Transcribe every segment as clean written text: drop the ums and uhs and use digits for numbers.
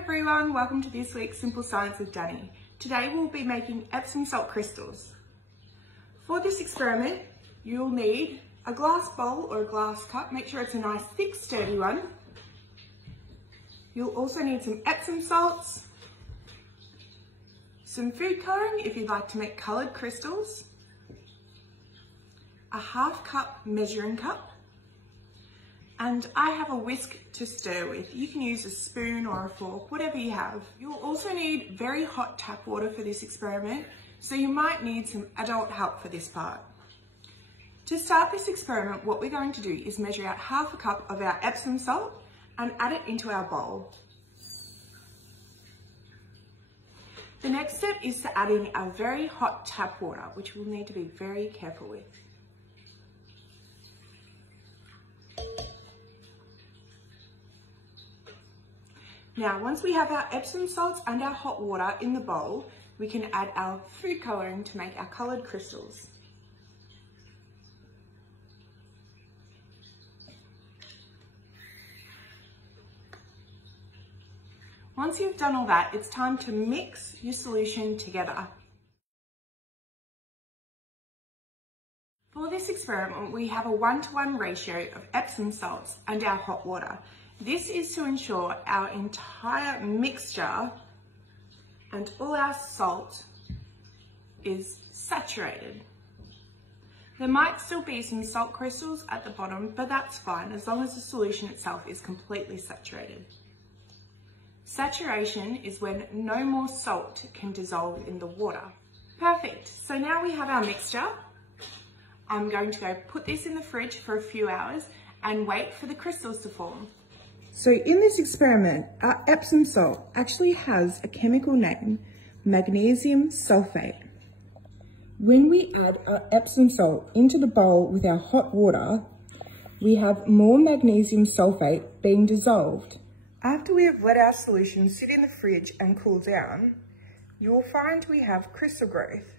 everyone, welcome to this week's Simple Science with Danny. Today we'll be making Epsom Salt Crystals. For this experiment, you'll need a glass bowl or a glass cup. Make sure it's a nice thick sturdy one. You'll also need some Epsom salts, some food colouring if you'd like to make coloured crystals, a half cup measuring cup, and I have a whisk to stir with. You can use a spoon or a fork, whatever you have. You'll also need very hot tap water for this experiment, so you might need some adult help for this part. To start this experiment, what we're going to do is measure out half a cup of our Epsom salt and add it into our bowl. The next step is to add in our very hot tap water, which we'll need to be very careful with. Now, once we have our Epsom salts and our hot water in the bowl, we can add our food colouring to make our coloured crystals. Once you've done all that, it's time to mix your solution together. For this experiment, we have a 1-to-1 ratio of Epsom salts and our hot water. This is to ensure our entire mixture and all our salt is saturated. There might still be some salt crystals at the bottom, but that's fine as long as the solution itself is completely saturated. Saturation is when no more salt can dissolve in the water. Perfect, so now we have our mixture. I'm going to go put this in the fridge for a few hours and wait for the crystals to form. So in this experiment, our Epsom salt actually has a chemical name, magnesium sulfate. When we add our Epsom salt into the bowl with our hot water, we have more magnesium sulfate being dissolved. After we have let our solution sit in the fridge and cool down, you will find we have crystal growth.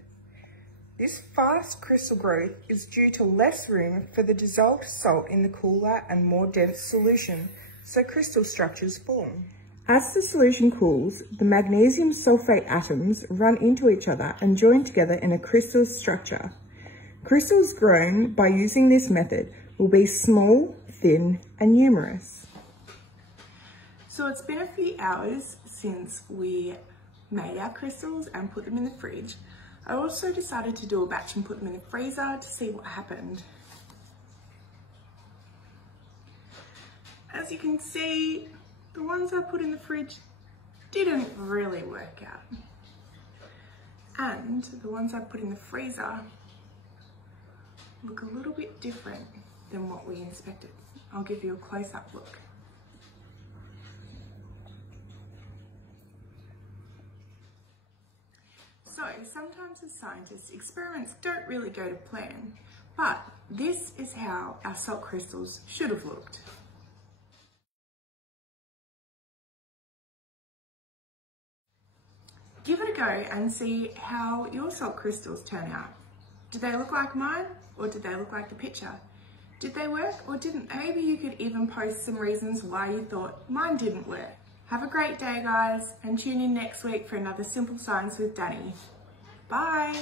This fast crystal growth is due to less room for the dissolved salt in the cooler and more dense solution, so crystal structures form. As the solution cools, the magnesium sulfate atoms run into each other and join together in a crystal structure. Crystals grown by using this method will be small, thin, and numerous. So it's been a few hours since we made our crystals and put them in the fridge. I also decided to do a batch and put them in the freezer to see what happened. As you can see, the ones I put in the fridge didn't really work out. And the ones I put in the freezer look a little bit different than what we inspected. I'll give you a close-up look. So sometimes as scientists, experiments don't really go to plan, but this is how our salt crystals should have looked. Give it a go and see how your salt crystals turn out. Did they look like mine or did they look like the picture? Did they work or didn't? Maybe you could even post some reasons why you thought mine didn't work. Have a great day, guys, and tune in next week for another Simple Science with Danny. Bye.